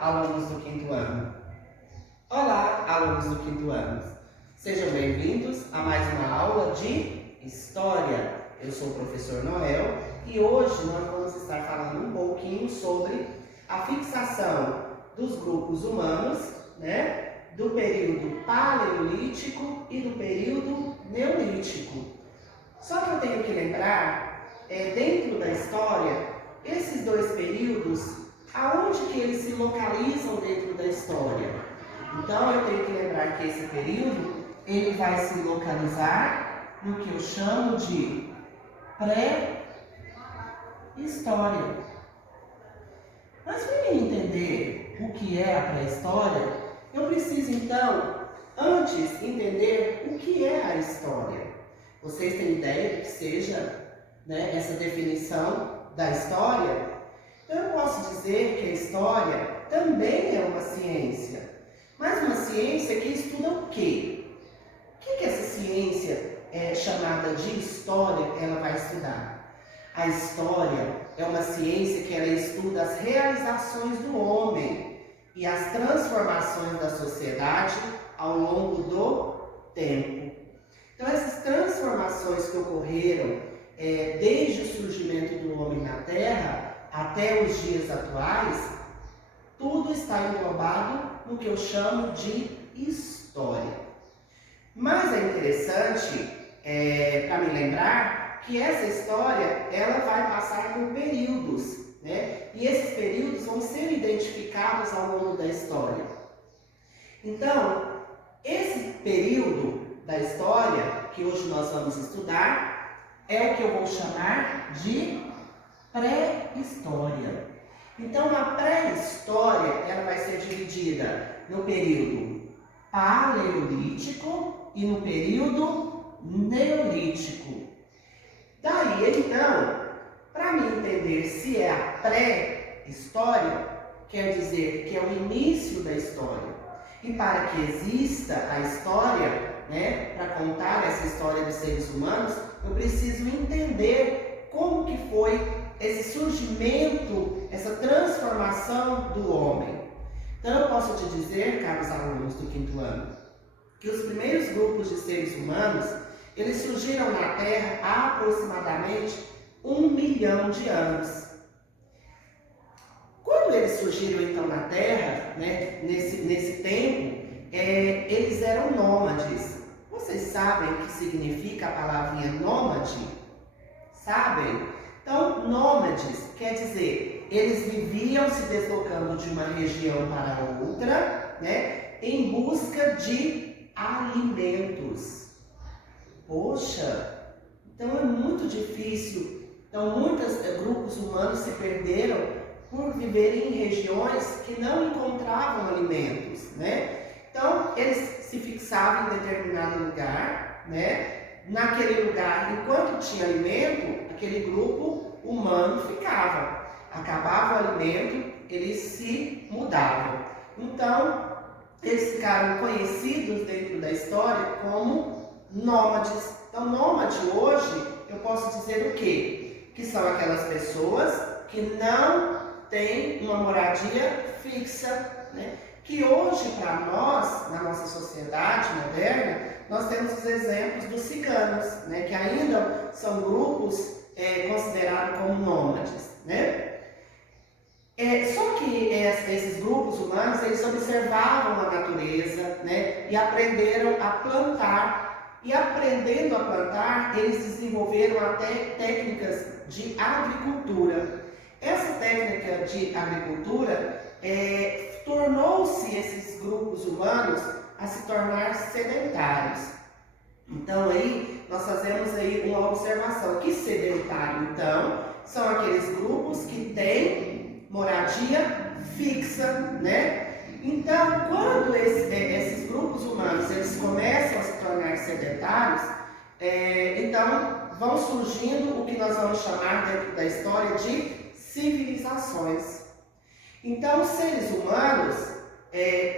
alunos do quinto ano! Olá, alunos do quinto ano! Sejam bem-vindos a mais uma aula de História. Eu sou o professor Noel e hoje nós vamos estar falando um pouquinho sobre a fixação dos grupos humanos, do período paleolítico e do período neolítico. Só que eu tenho que lembrar, dentro da história, esses dois períodos, aonde que eles se localizam dentro da história? Então eu tenho que lembrar que esse período, ele vai se localizar no que eu chamo de pré-história. Mas para entender o que é a pré-história, eu preciso então, antes, entender o que é a história. Vocês têm ideia do que seja essa definição da história? Então eu posso dizer que a história também é uma ciência. Mas uma ciência que estuda o quê? O que essa ciência chamada de história ela vai estudar? A história é uma ciência que ela estuda as realizações do homem e as transformações da sociedade ao longo do tempo. Então essas transformações que ocorreram desde o surgimento do homem na Terra até os dias atuais, tudo está englobado no que eu chamo de história. Mas é interessante para me lembrar que essa história ela vai passar por períodos, e esses períodos vão ser identificados ao longo da história. Então, esse período da história que hoje nós vamos estudar é o que eu vou chamar de pré-história. Então, a pré-história ela vai ser dividida no período paleolítico e no período neolítico. Daí, então, para me entender se é a pré-história, quer dizer que é o início da história. E para que exista a história, para contar essa história dos seres humanos, eu preciso entender como que foi esse surgimento, essa transformação do homem. Então eu posso te dizer, caros alunos do quinto ano, que os primeiros grupos de seres humanos, eles surgiram na Terra há aproximadamente 1 milhão de anos. Quando eles surgiram então na Terra, nesse tempo, eles eram nômades. Vocês sabem o que significa a palavrinha nômade? Sabem? Então, nômades quer dizer, eles viviam se deslocando de uma região para outra, em busca de alimentos. Poxa, então é muito difícil. Então, muitos grupos humanos se perderam por viverem em regiões que não encontravam alimentos, Então, eles se fixavam em determinado lugar, Naquele lugar, enquanto tinha alimento, aquele grupo humano ficava. Acabava o alimento, eles se mudavam. Então, eles ficaram conhecidos dentro da história como nômades. Então, nômade hoje, eu posso dizer o quê? Que são aquelas pessoas que não têm uma moradia fixa, Que hoje, para nós, na nossa sociedade moderna, nós temos os exemplos dos ciganos, que ainda são grupos considerados como nômades, Só que esses grupos humanos, eles observavam a natureza, e aprenderam a plantar. E aprendendo a plantar, eles desenvolveram até técnicas de agricultura. Essa técnica de agricultura tornou-se esses grupos humanos a se tornar sedentários. Então aí nós fazemos aí uma observação. Que sedentário, então, são aqueles grupos que têm moradia fixa, Então, quando esses grupos humanos eles começam a se tornar sedentários, então vão surgindo o que nós vamos chamar dentro da história de civilizações. Então, os seres humanos,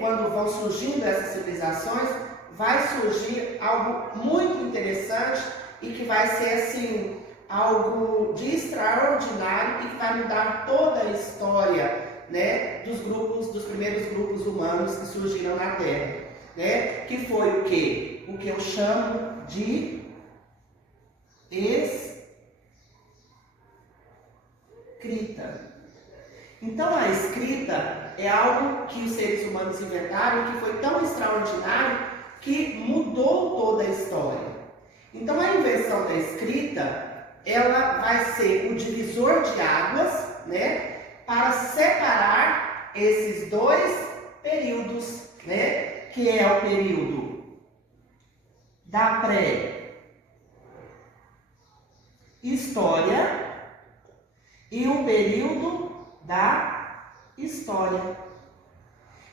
quando vão surgindo essas civilizações, vai surgir algo muito interessante e que vai ser assim algo de extraordinário e que vai mudar toda a história né, dos primeiros grupos humanos que surgiram na Terra, né, que foi o quê? O que eu chamo de escrita. Então a escrita é algo que os seres humanos inventaram que foi tão extraordinário que mudou toda a história. Então a invenção da escrita, ela vai ser o divisor de águas, né, para separar esses dois períodos, né, que é o período da pré-história e o período da história.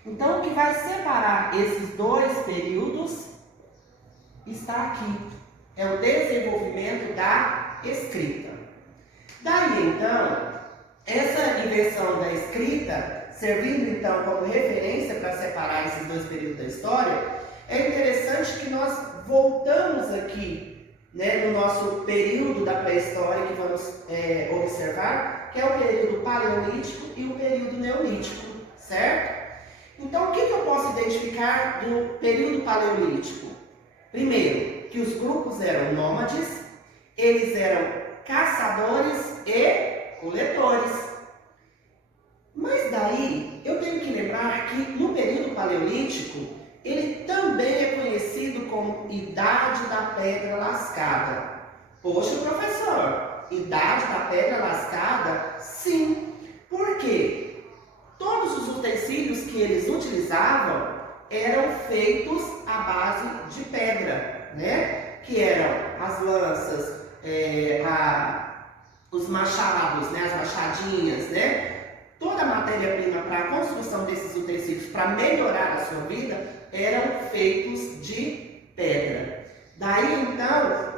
Então, o que vai separar esses dois períodos está aqui. É o desenvolvimento da escrita. Daí, então, essa invenção da escrita, servindo então como referência para separar esses dois períodos da história, é interessante que nós voltamos aqui, né, no nosso período da pré-história que vamos observar, que é o período paleolítico e o período neolítico, certo? Então, o que eu posso identificar do período paleolítico? Primeiro, que os grupos eram nômades, eles eram caçadores e coletores. Mas daí, eu tenho que lembrar que no período paleolítico, ele também é conhecido como Idade da Pedra Lascada. Poxa, professor, Idade da Pedra Lascada? Sim. Por quê? Todos os utensílios que eles utilizavam eram feitos à base de pedra, né? Que eram as lanças, os machados, né? As machadinhas, né? Toda a matéria-prima para a construção desses utensílios, para melhorar a sua vida, eram feitos de pedra. Daí, então,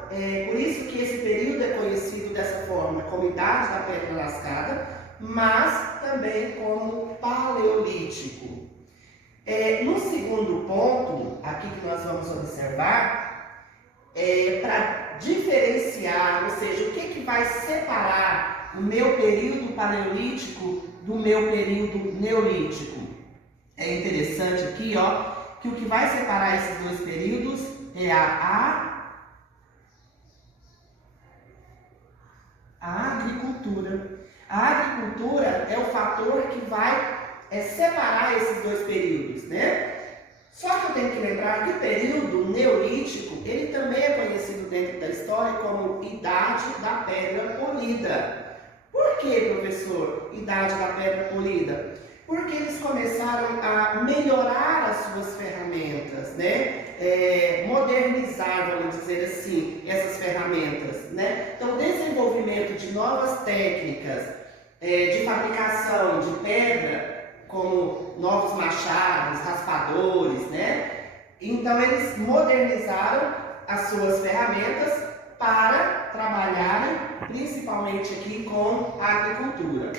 por isso que esse período é conhecido dessa forma, como Idade da Pedra Lascada, mas também como Paleolítico. No segundo ponto, aqui que nós vamos observar, para diferenciar, ou seja, o que vai separar o meu período paleolítico do meu período neolítico. É interessante aqui, ó, que o que vai separar esses dois períodos é a agricultura. A agricultura é o fator que vai separar esses dois períodos, né? Só que eu tenho que lembrar que o período neolítico, ele também é conhecido dentro da história como Idade da Pedra Polida. Por que, professor, Idade da Pedra Polida? Porque eles começaram a melhorar as suas ferramentas, né? Modernizar, vamos dizer assim, essas ferramentas, né? Então, desenvolvimento de novas técnicas de fabricação de pedra, como novos machados, raspadores, né? Então, eles modernizaram as suas ferramentas para trabalharem principalmente aqui com a agricultura.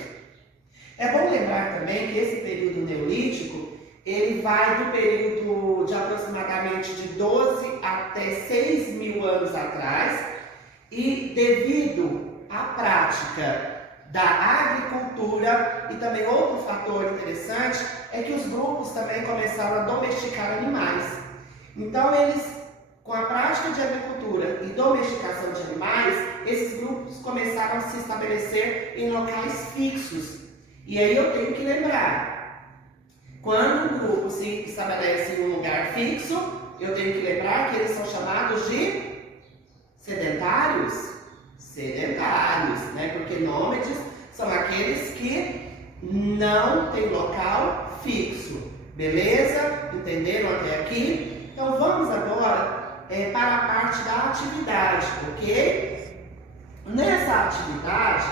É bom lembrar também que esse período neolítico, ele vai do período de aproximadamente de 12 até 6 mil anos atrás, e devido à prática da agricultura, e também outro fator interessante é que os grupos também começaram a domesticar animais. Então eles, com a prática de agricultura e domesticação de animais, esses grupos começaram a se estabelecer em locais fixos. E aí eu tenho que lembrar, quando um grupo se estabelece em um lugar fixo, eu tenho que lembrar que eles são chamados de sedentários. Sedentários, né? Porque nômades são aqueles que não têm local fixo. Beleza? Entenderam até aqui? Então vamos agora para a parte da atividade, ok? Nessa atividade,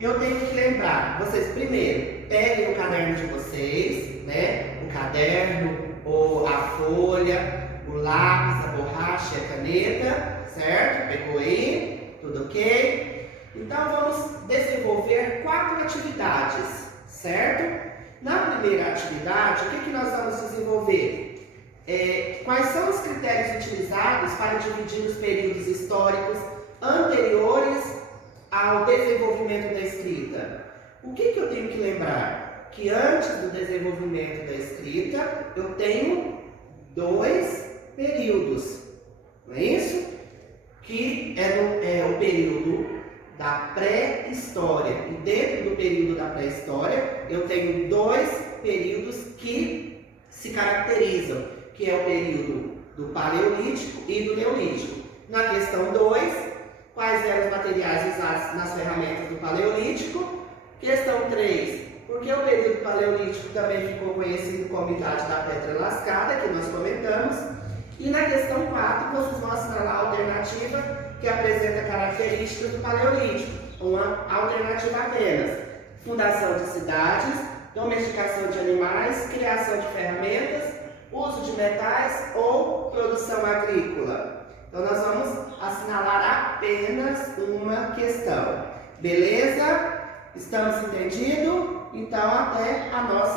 eu tenho que lembrar, vocês primeiro, peguem o caderno de vocês, né? O caderno, ou a folha, o lápis, a borracha e a caneta, certo? Pegou aí? Tudo ok? Então vamos desenvolver 4 atividades, certo? Na primeira atividade, o que nós vamos desenvolver? Quais são os critérios utilizados para dividir os períodos históricos anteriores ao desenvolvimento da escrita? O que eu tenho que lembrar? que antes do desenvolvimento da escrita, eu tenho 2 períodos, não é isso? Que é o período da pré-história. E dentro do período da pré-história, eu tenho 2 períodos que se caracterizam, que é o período do Paleolítico e do Neolítico. Na questão 2, quais eram os materiais usados nas ferramentas do Paleolítico? Questão 3, por que o período Paleolítico também ficou conhecido como Idade da Pedra Lascada, que nós comentamos? E na questão 4, vocês vão assinalar a alternativa que apresenta características do Paleolítico, uma alternativa apenas: fundação de cidades, domesticação de animais, criação de ferramentas, uso de metais ou produção agrícola. Então nós vamos assinalar apenas uma questão. Beleza? Estamos entendidos? Então até a nossa